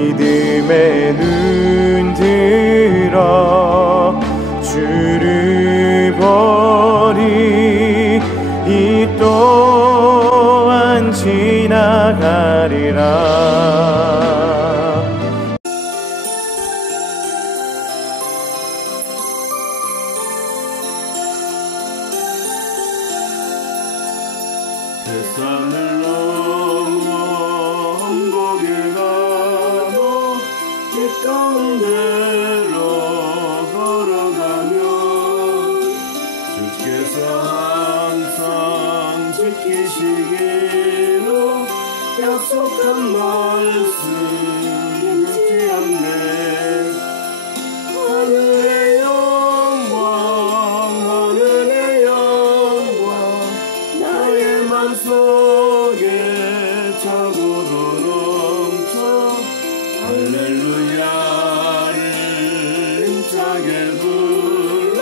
믿음의 눈 들어 주를 보리. 이 또한 지나가리라. 세상을 넘어 한복에 가도 길 가운데로 걸어가며 주께서 항상 지키시기로 약속한 말씀 잊지 않네. 하늘의 영광 하늘의 영광 나의 맘속에 차고도 넘쳐 할렐루야를 힘차게 불러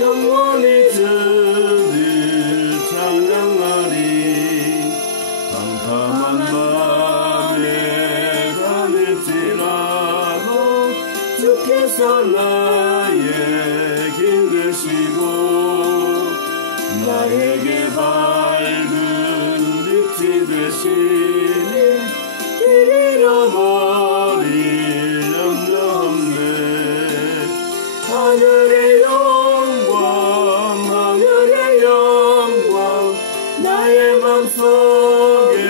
영원히 주를 찬양하리. 캄캄한 밤에 다닐지라도 주께서 나의 길 되시고 나에게 밝은 빛이 되시니 길 잃어버릴 염려 없네. 하늘의 영광 하늘의 영광 나의 맘속에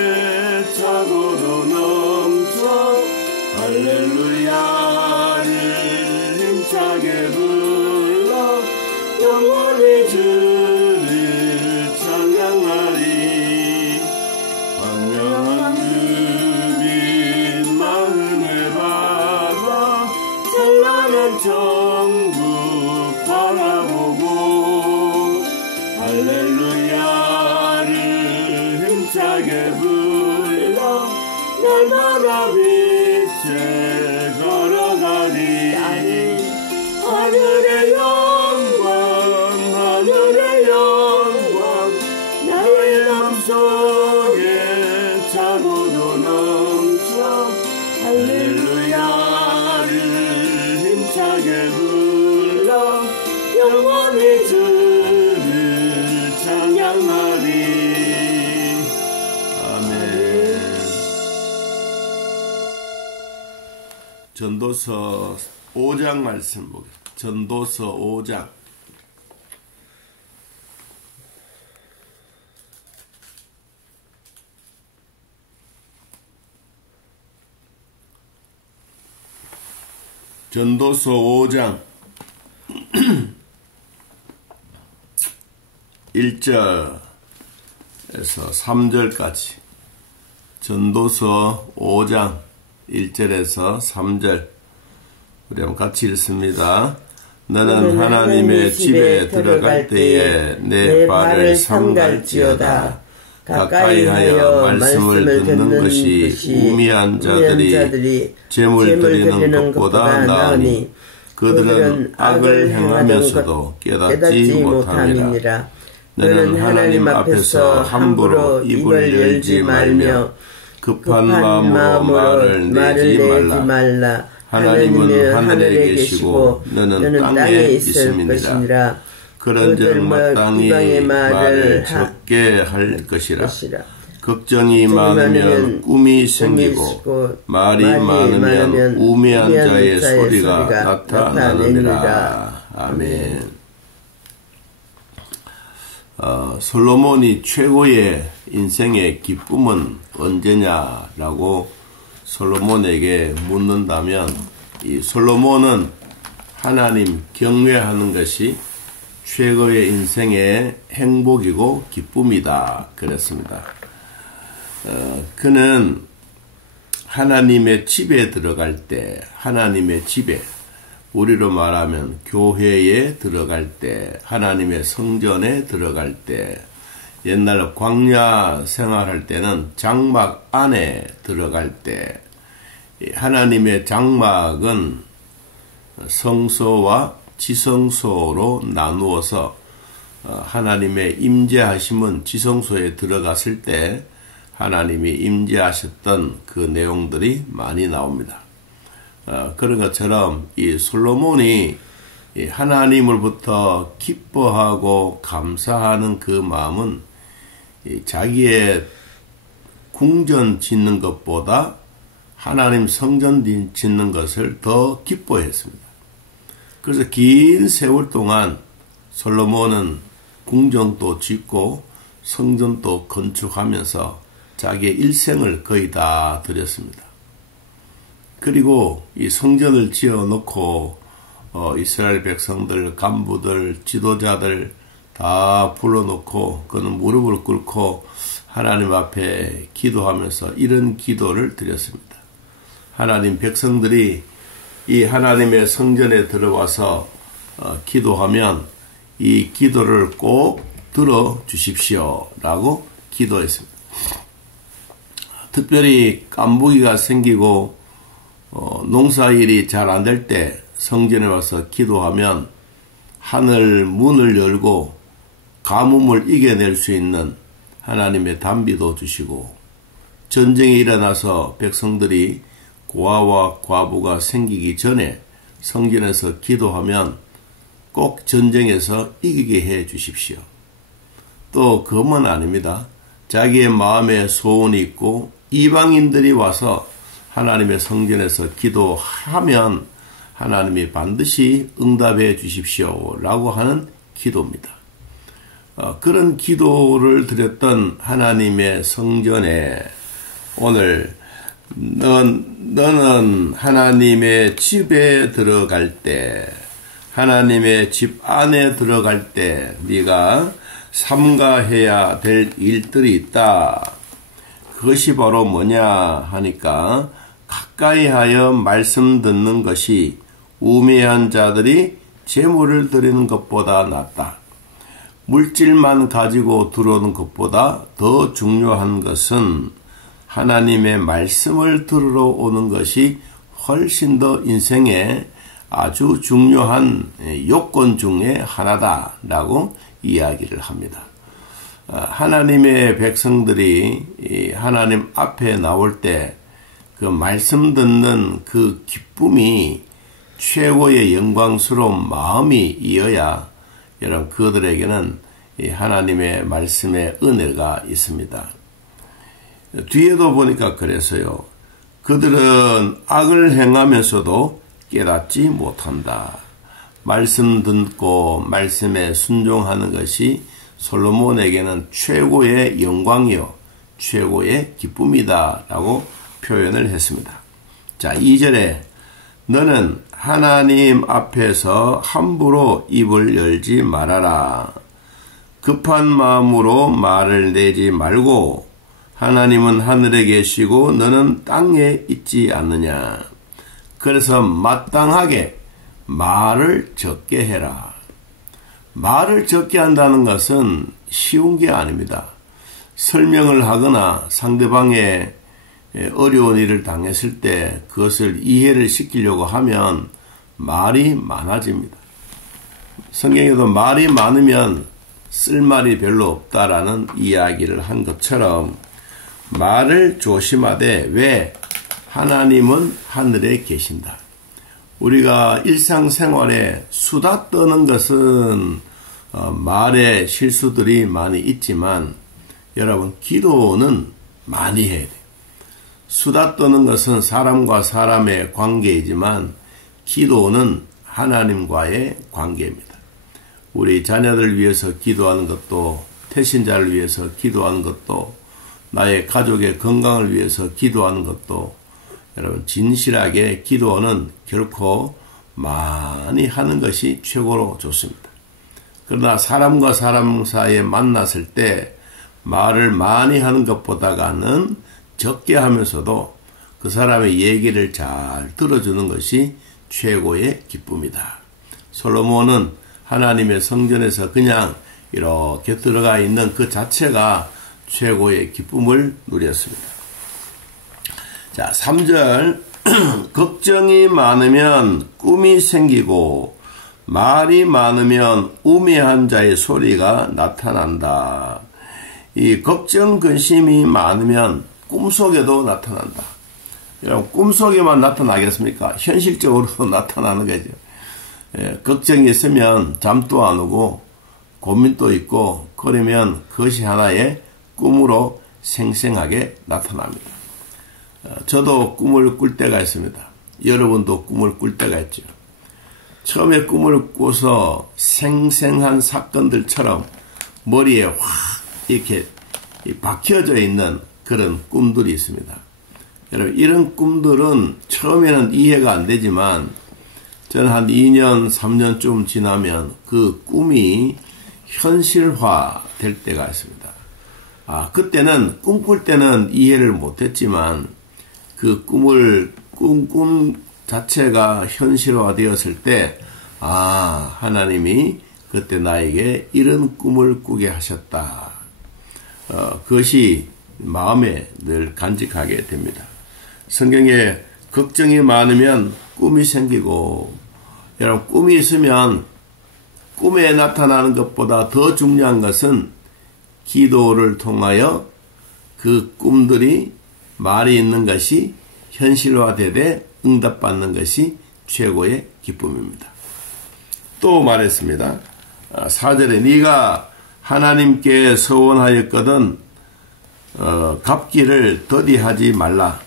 차고도 넘쳐 할렐루야를 힘차게 불러 영원히 주를 찬양하리. 광명한 그빛 마음에 받아 찬란한 천국 바라보고 할렐루야를 힘차게 불러 날마다 빛에 걸어가리. 하늘의 영광 하늘의 영광 나의 맘속에 차고도 넘쳐 할렐루야를 힘차게 불러 영원히 주를 찬양하리. 아멘. 전도서 5장 말씀 보겠습니다. 전도서 5장. 전도서 5장 1절에서 3절까지. 전도서 5장 1절에서 3절 우리 한번 같이 읽습니다. 너는 하나님의 집에 들어갈 때에 내 발을 삼갈지어다. 가까이 하여 말씀을 듣는 것이 우미한 자들이 재물 드리는 것보다 나으니 그들은 악을 행하면서도 깨닫지 못함이라. 너는 하나님 앞에서 함부로 입을 열지 말며 급한 마음으로 말을 내지 말라. 하나님은 하늘에 계시고 너는 땅에 있음이니라. 그런즉 마땅히 말을 적게 할 것이라. 걱정이 많으면 꿈이 생기고 말이 많으면 우매한 자의 소리가 나타나느니라. 아멘. 솔로몬이 최고의 인생의 기쁨은 언제냐라고 솔로몬에게 묻는다면 이 솔로몬은 하나님 경외하는 것이 최고의 인생의 행복이고 기쁨이다 그랬습니다. 그는 하나님의 집에 들어갈 때, 하나님의 집에, 우리로 말하면 교회에 들어갈 때, 하나님의 성전에 들어갈 때, 옛날 광야 생활할 때는 장막 안에 들어갈 때, 하나님의 장막은 성소와 지성소로 나누어서 하나님의 임재하심은 지성소에 들어갔을 때 하나님이 임재하셨던 그 내용들이 많이 나옵니다. 그런 것처럼 이 솔로몬이 하나님으로부터 기뻐하고 감사하는 그 마음은 자기의 궁전 짓는 것보다 하나님 성전 짓는 것을 더 기뻐했습니다. 그래서 긴 세월 동안 솔로몬은 궁전도 짓고 성전도 건축하면서 자기의 일생을 거의 다 드렸습니다. 그리고 이 성전을 지어놓고 이스라엘 백성들, 간부들, 지도자들 다 불러놓고 그는 무릎을 꿇고 하나님 앞에 기도하면서 이런 기도를 드렸습니다. 하나님, 백성들이 이 하나님의 성전에 들어와서 기도하면 이 기도를 꼭 들어주십시오 라고 기도했습니다. 특별히 깐부기가 생기고 농사일이 잘 안 될 때 성전에 와서 기도하면 하늘 문을 열고 가뭄을 이겨낼 수 있는 하나님의 단비도 주시고, 전쟁이 일어나서 백성들이 고아와 과부가 생기기 전에 성전에서 기도하면 꼭 전쟁에서 이기게 해 주십시오. 또 그것만 아닙니다. 자기의 마음에 소원이 있고 이방인들이 와서 하나님의 성전에서 기도하면 하나님이 반드시 응답해 주십시오 라고 하는 기도입니다. 그런 기도를 드렸던 하나님의 성전에 오늘 너는 하나님의 집에 들어갈 때, 하나님의 집 안에 들어갈 때 네가 삼가해야 될 일들이 있다. 그것이 바로 뭐냐 하니까, 가까이 하여 말씀 듣는 것이 우매한 자들이 제물을 드리는 것보다 낫다. 물질만 가지고 들어오는 것보다 더 중요한 것은 하나님의 말씀을 들으러 오는 것이 훨씬 더 인생에 아주 중요한 요건 중에 하나다라고 이야기를 합니다. 하나님의 백성들이 하나님 앞에 나올 때 그 말씀 듣는 그 기쁨이 최고의 영광스러운 마음이 이어야 여러분 그들에게는 하나님의 말씀의 은혜가 있습니다. 뒤에도 보니까 그래서요. 그들은 악을 행하면서도 깨닫지 못한다. 말씀 듣고 말씀에 순종하는 것이 솔로몬에게는 최고의 영광이요 최고의 기쁨이다 라고 표현을 했습니다. 자, 2절에 너는 하나님 앞에서 함부로 입을 열지 말아라. 급한 마음으로 말을 내지 말고 하나님은 하늘에 계시고 너는 땅에 있지 않느냐. 그래서 마땅하게 말을 적게 해라. 말을 적게 한다는 것은 쉬운 게 아닙니다. 설명을 하거나 상대방의 어려운 일을 당했을 때 그것을 이해를 시키려고 하면 말이 많아집니다. 성경에도 말이 많으면 쓸 말이 별로 없다라는 이야기를 한 것처럼 말을 조심하되 왜? 하나님은 하늘에 계신다. 우리가 일상생활에 수다 떠는 것은 말에 실수들이 많이 있지만 여러분 기도는 많이 해야 돼요. 수다 떠는 것은 사람과 사람의 관계이지만 기도는 하나님과의 관계입니다. 우리 자녀들 위해서 기도하는 것도, 태신자를 위해서 기도하는 것도, 나의 가족의 건강을 위해서 기도하는 것도, 여러분 진실하게 기도는 결코 많이 하는 것이 최고로 좋습니다. 그러나 사람과 사람 사이에 만났을 때 말을 많이 하는 것보다는 적게 하면서도 그 사람의 얘기를 잘 들어주는 것이 최고의 기쁨이다. 솔로몬은 하나님의 성전에서 그냥 이렇게 들어가 있는 그 자체가 최고의 기쁨을 누렸습니다. 자, 3절 걱정이 많으면 꿈이 생기고 말이 많으면 우매한 자의 소리가 나타난다. 이 걱정, 근심이 많으면 꿈속에도 나타난다. 여러분, 꿈속에만 나타나겠습니까? 현실적으로도 나타나는 거죠. 예, 걱정이 있으면 잠도 안 오고 고민도 있고 그러면 그것이 하나의 꿈으로 생생하게 나타납니다. 저도 꿈을 꿀 때가 있습니다. 여러분도 꿈을 꿀 때가 있죠. 처음에 꿈을 꿔서 생생한 사건들처럼 머리에 확 이렇게 박혀져 있는 그런 꿈들이 있습니다. 여러분, 이런 꿈들은 처음에는 이해가 안 되지만 저는 한 2년, 3년쯤 지나면 그 꿈이 현실화 될 때가 있습니다. 그때는 꿈꿀 때는 이해를 못했지만 그 꿈 자체가 현실화 되었을 때, 하나님이 그때 나에게 이런 꿈을 꾸게 하셨다. 그것이 마음에 늘 간직하게 됩니다. 성경에 걱정이 많으면 꿈이 생기고, 여러분, 꿈이 있으면 꿈에 나타나는 것보다 더 중요한 것은 기도를 통하여 그 꿈들이 말이 있는 것이 현실화되되 응답받는 것이 최고의 기쁨입니다. 또 말했습니다. 4절에 네가 하나님께 서원하였거든 갚기를 더디하지 말라.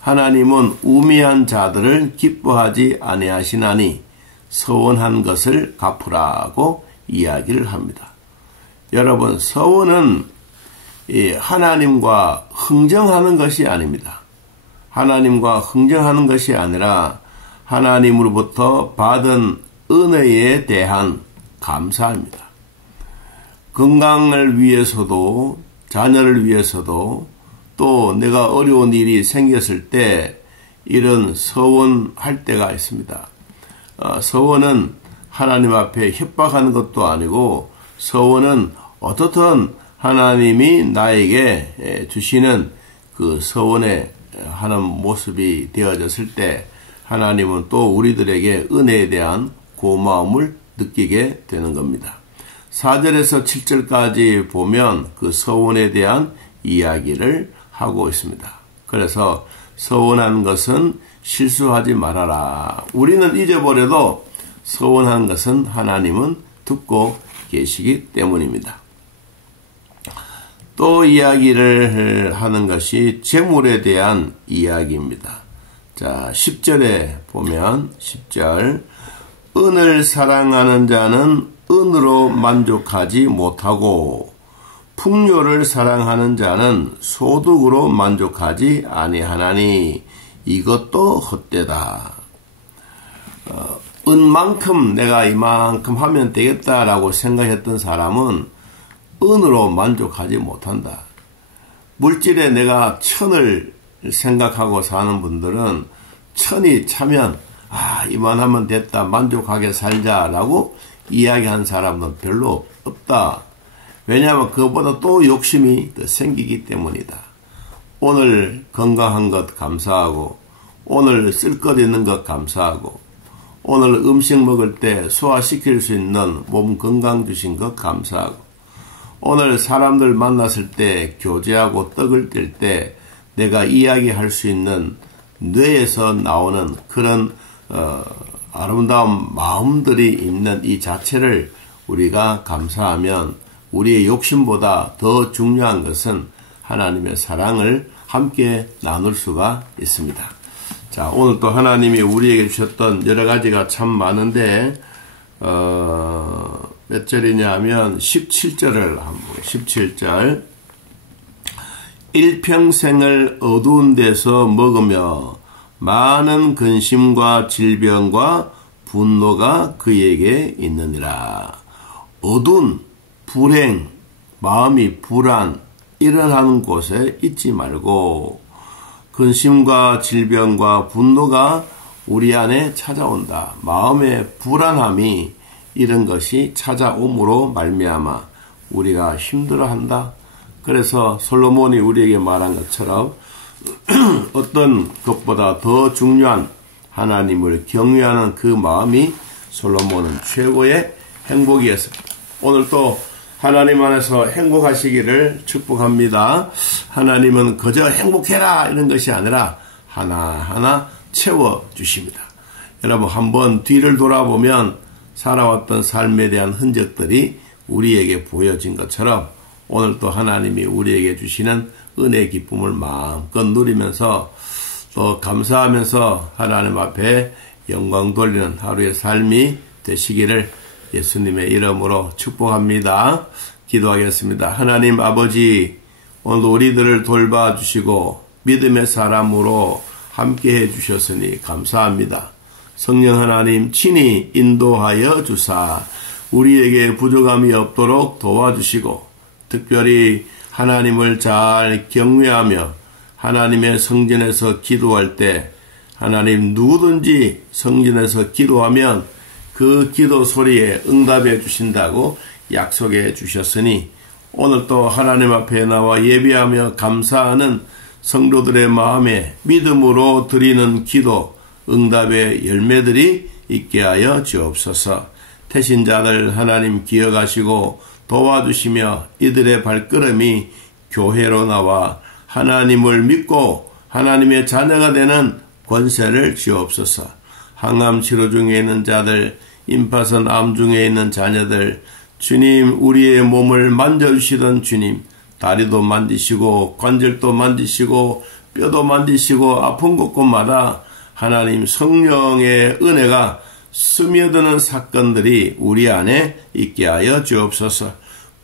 하나님은 우매한 자들을 기뻐하지 아니하시나니 서원한 것을 갚으라고 이야기를 합니다. 여러분, 서원은 하나님과 흥정하는 것이 아닙니다. 하나님과 흥정하는 것이 아니라 하나님으로부터 받은 은혜에 대한 감사입니다. 건강을 위해서도 자녀를 위해서도 또 내가 어려운 일이 생겼을 때 이런 서원할 때가 있습니다. 서원은 하나님 앞에 협박하는 것도 아니고 서원은 어떻든 하나님이 나에게 주시는 그 서원에 하는 모습이 되어졌을 때 하나님은 또 우리들에게 은혜에 대한 고마움을 느끼게 되는 겁니다. 4절에서 7절까지 보면 그 서원에 대한 이야기를 하고 있습니다. 그래서 서원한 것은 실수하지 말아라. 우리는 잊어버려도 서원한 것은 하나님은 듣고 계시기 때문입니다. 또 이야기를 하는 것이 재물에 대한 이야기입니다. 자, 10절에 보면 10절 은을 사랑하는 자는 은으로 만족하지 못하고 풍요를 사랑하는 자는 소득으로 만족하지 아니하나니 이것도 헛되다. 은만큼 내가 이만큼 하면 되겠다라고 생각했던 사람은 은으로 만족하지 못한다. 물질에 내가 천을 생각하고 사는 분들은 천이 차면 이만하면 됐다, 만족하게 살자라고 이야기한 사람은 별로 없다. 왜냐하면 그것보다 또 욕심이 더 생기기 때문이다. 오늘 건강한 것 감사하고 오늘 쓸 것 있는 것 감사하고 오늘 음식 먹을 때 소화시킬 수 있는 몸 건강 주신 것 감사하고 오늘 사람들 만났을 때 교제하고 떡을 뗄 때 내가 이야기할 수 있는 뇌에서 나오는 그런 아름다운 마음들이 있는 이 자체를 우리가 감사하면 우리의 욕심보다 더 중요한 것은 하나님의 사랑을 함께 나눌 수가 있습니다. 자, 오늘 또 하나님이 우리에게 주셨던 여러 가지가 참 많은데 몇 절이냐 하면 17절을 한번 보게요. 17절 일평생을 어두운 데서 먹으며 많은 근심과 질병과 분노가 그에게 있느니라. 어두운 불행, 마음이 불안, 일어나는 곳에 있지 말고 근심과 질병과 분노가 우리 안에 찾아온다. 마음의 불안함이 이런 것이 찾아옴으로 말미암아 우리가 힘들어한다. 그래서 솔로몬이 우리에게 말한 것처럼 어떤 것보다 더 중요한 하나님을 경외하는 그 마음이 솔로몬은 최고의 행복이었습니다. 오늘 또 하나님 안에서 행복하시기를 축복합니다. 하나님은 그저 행복해라 이런 것이 아니라 하나하나 채워주십니다. 여러분 한번 뒤를 돌아보면 살아왔던 삶에 대한 흔적들이 우리에게 보여진 것처럼 오늘 또 하나님이 우리에게 주시는 은혜의 기쁨을 마음껏 누리면서 또 감사하면서 하나님 앞에 영광 돌리는 하루의 삶이 되시기를 예수님의 이름으로 축복합니다. 기도하겠습니다. 하나님 아버지, 오늘 우리들을 돌봐주시고 믿음의 사람으로 함께해 주셨으니 감사합니다. 성령 하나님 친히 인도하여 주사 우리에게 부족함이 없도록 도와주시고 특별히 하나님을 잘 경외하며 하나님의 성전에서 기도할 때 하나님 누구든지 성전에서 기도하면 그 기도 소리에 응답해 주신다고 약속해 주셨으니 오늘 또 하나님 앞에 나와 예배하며 감사하는 성도들의 마음에 믿음으로 드리는 기도 응답의 열매들이 있게 하여 주옵소서. 태신자들 하나님 기억하시고 도와주시며 이들의 발걸음이 교회로 나와 하나님을 믿고 하나님의 자녀가 되는 권세를 주옵소서. 항암 치료 중에 있는 자들, 임파선 암 중에 있는 자녀들, 주님 우리의 몸을 만져주시던 주님, 다리도 만지시고 관절도 만지시고 뼈도 만지시고 아픈 곳곳마다 하나님 성령의 은혜가 스며드는 사건들이 우리 안에 있게 하여 주옵소서.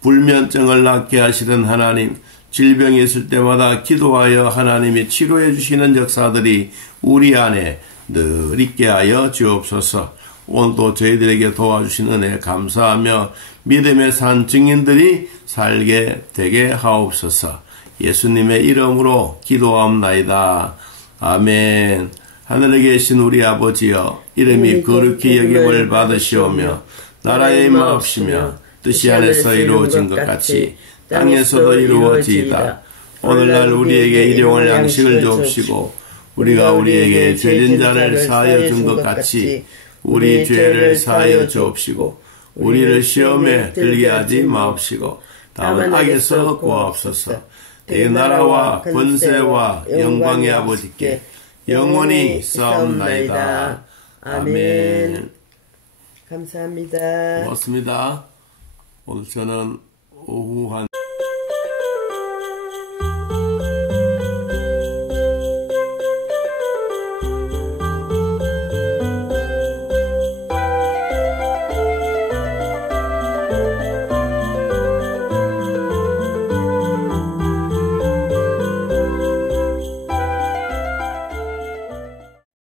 불면증을 낫게 하시던 하나님, 질병이 있을 때마다 기도하여 하나님이 치료해 주시는 역사들이 우리 안에 늘 있게 하여 주옵소서. 오늘도 저희들에게 도와주신 은혜 감사하며 믿음의 산 증인들이 살게 되게 하옵소서. 예수님의 이름으로 기도하옵나이다. 아멘. 하늘에 계신 우리 아버지여, 이름이 거룩히 여김을 받으시오며 나라의 임하옵시며 뜻이 하늘에서 이루어진 것 같이 땅에서도 이루어지이다. 오늘날 우리에게 일용할 양식을 주옵시고 우리가 우리에게 죄진 자를 사하여 준 것 같이 우리 죄를 사하여 주옵시고 우리를 시험에 들게 하지 마옵시고 다만 악에서 구하옵소서. 내 나라와 권세와 영광의 아버지께 영원히 싸움나이다. 아멘. 감사합니다. 고맙습니다. 오늘 저는 오후 한